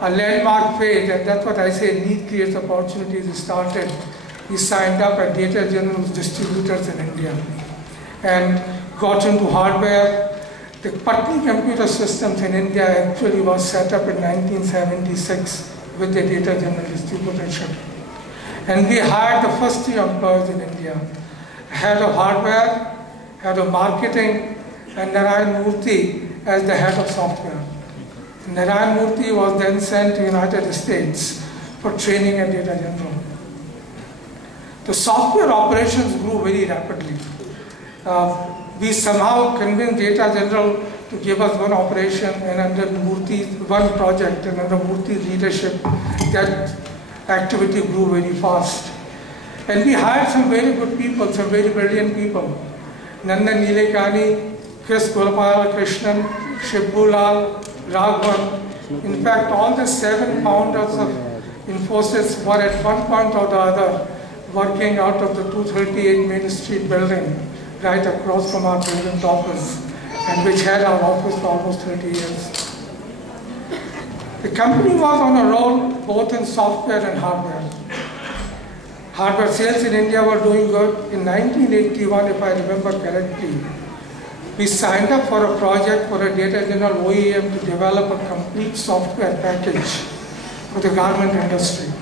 a landmark phase, and that's what I say, need creates opportunities started. We signed up at Data General's distributors in India and got into hardware. The Patni Computer Systems in India actually was set up in 1976 with the Data General distributorship. And we hired the first 3 employees in India. Head of hardware, head of marketing, and Narayan Murthy as the head of software. Narayan Murthy was then sent to the United States for training at Data General. The software operations grew very rapidly. We somehow convinced Data General to give us one operation, and under Murthy's one project, and under Murthy's leadership, that activity grew very fast. And we hired some very good people, some very brilliant people. Nandan Nilekani, Chris Gopal Krishnan, Shibulal, Raghavan. In fact, all the 7 founders of Infosys were at one point or the other working out of the 238 Main Street building right across from our present office, and which had our office for almost 30 years. The company was on a roll both in software and hardware. Hardware sales in India were doing good. In 1981, if I remember correctly, we signed up for a project for a Data General OEM to develop a complete software package for the garment industry.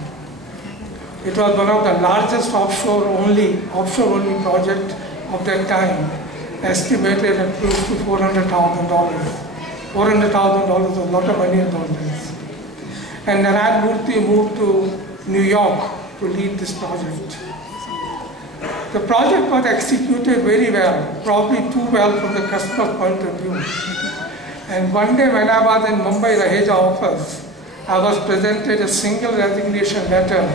It was one of the largest offshore-only project of that time, estimated at close to $400,000. $400,000 was a lot of money in those days. And Narayan Murthy moved to New York to lead this project. The project was executed very well, probably too well from the customer point of view. And one day when I was in Mumbai Raheja office, I was presented a single resignation letter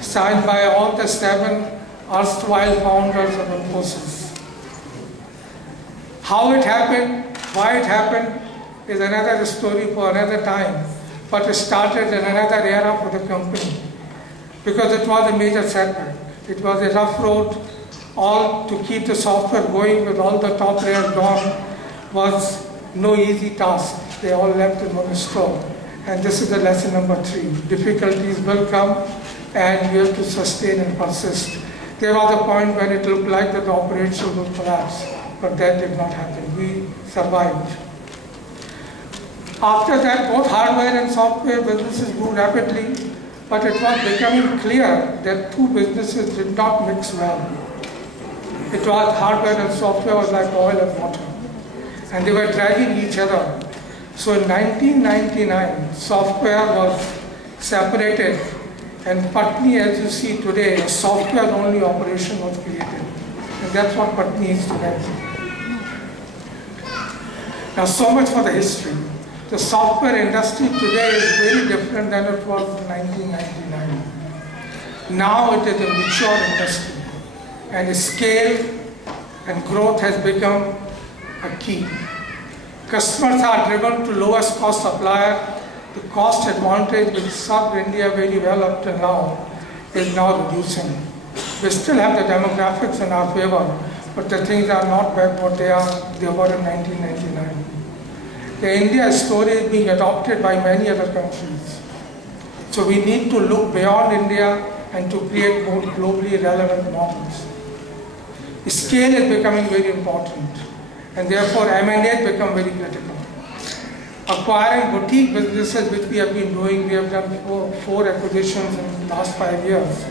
signed by all the 7 erstwhile founders of Infosys. How it happened, why it happened, is another story for another time, but it started in another era for the company, because it was a major setback. It was a rough road. All to keep the software going with all the top layers gone was no easy task. They all left in one stroke. And this is the lesson number 3. Difficulties will come, and you have to sustain and persist. There was a point when it looked like that the operation would collapse, but that did not happen. We survived. After that, both hardware and software businesses grew rapidly, but it was becoming clear that 2 businesses did not mix well. It was hardware and software was like oil and water, and they were dragging each other. So in 1999, software was separated, and Patni, as you see today, a software-only operation was created. And that's what Patni is today. Now, so much for the history. The software industry today is very different than it was in 1999. Now it is a mature industry, and scale and growth has become a key. Customers are driven to lowest cost supplier. The cost advantage which served India very well up till now is now reducing. We still have the demographics in our favor, but the things are not back what they were in 1999. The India story is being adopted by many other countries. So we need to look beyond India and to create more globally relevant models. Scale is becoming very important, and therefore M&A has become very critical. Acquiring boutique businesses, which we have been doing, we have done four acquisitions in the last 5 years,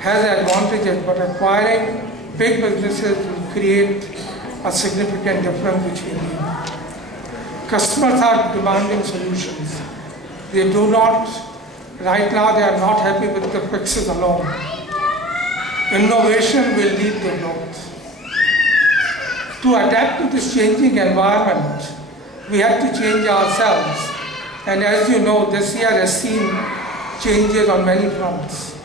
has advantages, but acquiring big businesses will create a significant difference which we need. Customers are demanding solutions. They do not, right now they are not happy with the fixes alone. Innovation will lead to growth. To adapt to this changing environment, we have to change ourselves. And as you know, this year has seen changes on many fronts.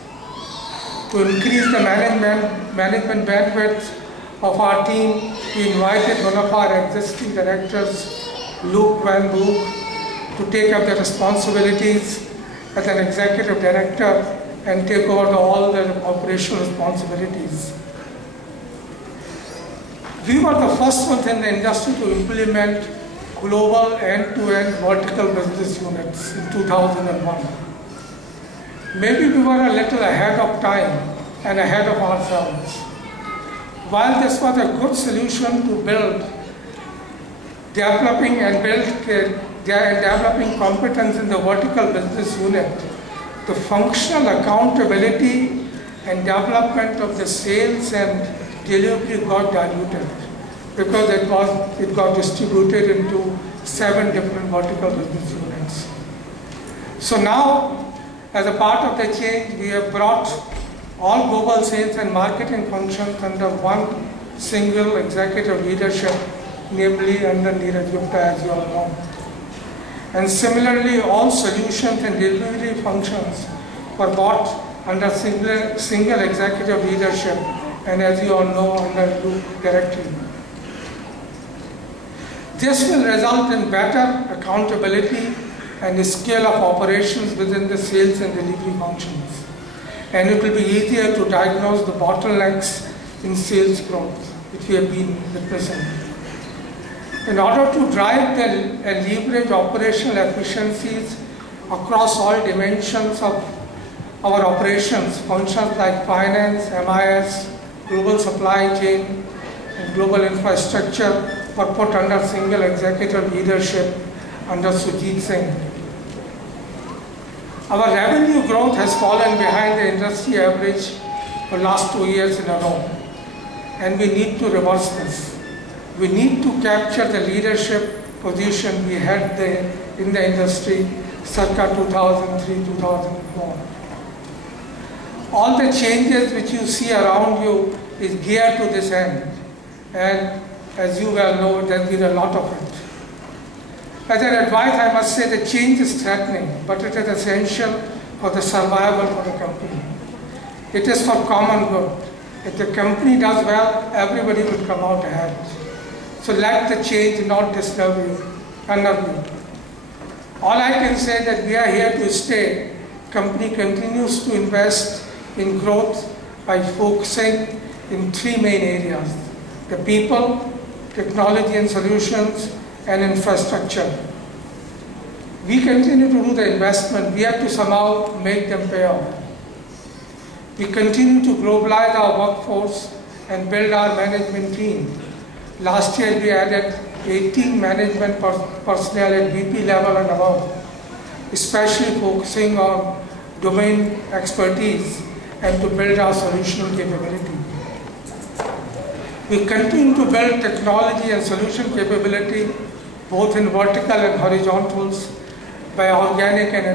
To increase the management bandwidth of our team, we invited one of our existing directors, Luke Van Broek, to take up the responsibilities as an executive director and take over all the operational responsibilities. We were the first ones in the industry to implement global end-to-end vertical business units in 2001. Maybe we were a little ahead of time and ahead of ourselves. While this was a good solution to developing competence in the vertical business unit, the functional accountability and development of the sales and delivery got diluted because it got distributed into 7 different vertical business units. So now, as a part of the change, we have brought all global sales and marketing functions under one single executive leadership, namely under Neeraj Gupta, as you all know. And similarly, all solutions and delivery functions were brought under single executive leadership, and as you all know, under group directory. This will result in better accountability and scale of operations within the sales and delivery functions. And it will be easier to diagnose the bottlenecks in sales growth, which we have been witnessing. In order to drive and leverage operational efficiencies across all dimensions of our operations, functions like finance, MIS, global supply chain, and global infrastructure were put under single executive leadership under Sujit Singh. Our revenue growth has fallen behind the industry average for the last 2 years in a row, and we need to reverse this. We need to capture the leadership position we had in the industry circa 2003-2004. All the changes which you see around you is geared to this end, and as you well know, there has been a lot of it. As an advice, I must say that change is threatening, but it is essential for the survival of the company. It is for common good. If the company does well, everybody will come out ahead. So let the change not disturb you, unnerve you. All I can say that we are here to stay. Company continues to invest in growth by focusing in 3 main areas: the people, technology and solutions, and infrastructure. We continue to do the investment. We have to somehow make them pay off. We continue to globalize our workforce and build our management team. Last year we added 18 management personnel at VP level and above, especially focusing on domain expertise and to build our solution capability. We continue to build technology and solution capability both in vertical and horizontals by organic and